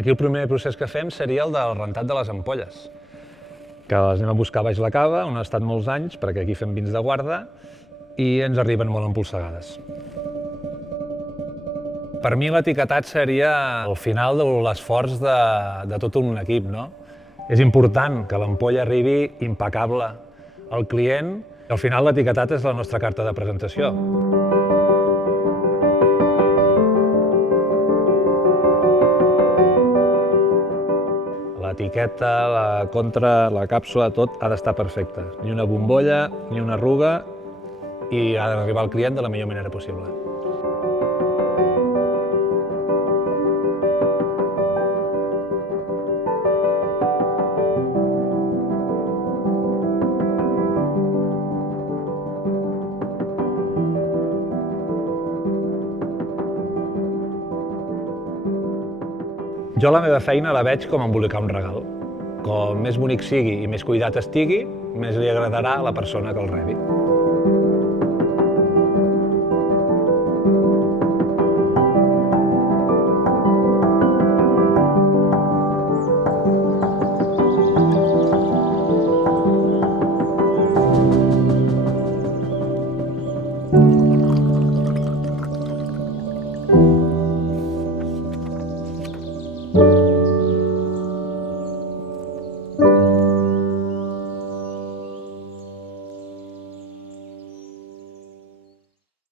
Aquí el primer procés que fem seria el del rentat de les ampolles, que les anem a buscar baix la cava, on han estat molts anys, perquè aquí fem vins de guarda, i ens arriben molt empolsegades. Per mi l'etiquetat seria el final de l'esforç de tot un equip, no? És important que l'ampolla arribi impecable al client. Al final l'etiquetat és la nostra carta de presentació. L'etiqueta, la contra, la càpsula, tot ha d'estar perfecte. Ni una bombolla, ni una arruga, i ha d'arribar al client de la millor manera possible. Jo la meva feina la veig com embolicar un regal. Com més bonic sigui i més cuidat estigui, més li agradarà a la persona que el rebi.